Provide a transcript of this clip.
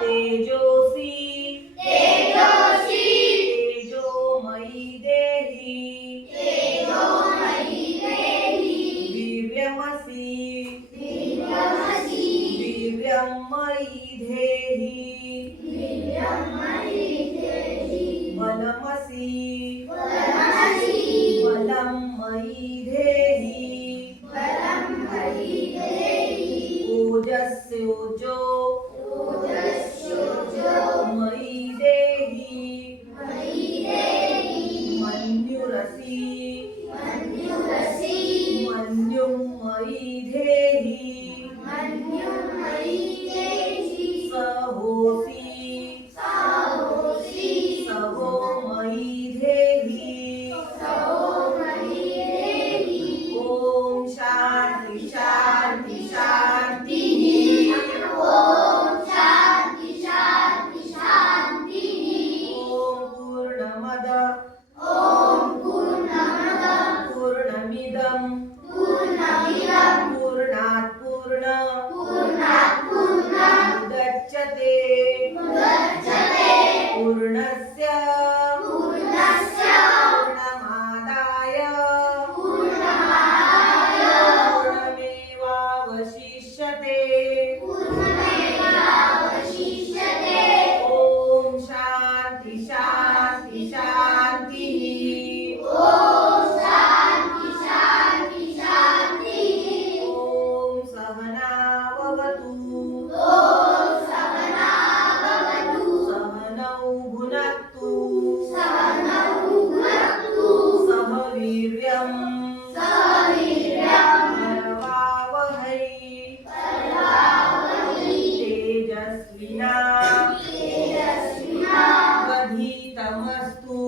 तेजोसी तेजोमयी देहि वीर्यमसि वीर्यमयी देहि बलमसि बलमयी देहि ओजस्योजो मयि देहि मन्युरसि मन्युं मयि देहि सहोसि सहो मयि देहि ओम शांति शांति शांति पूर्णमिदं पूर्णात् पूर्णमुदच्यते पूर्णस्य पूर्णमादाय पूर्णमेवावशिष्यते ओम शांति शांति शांति ओम सहनावतु सहनौ भुनक्तु सह वीर्यं करवावहै तेजस्विना वधीतमस्तु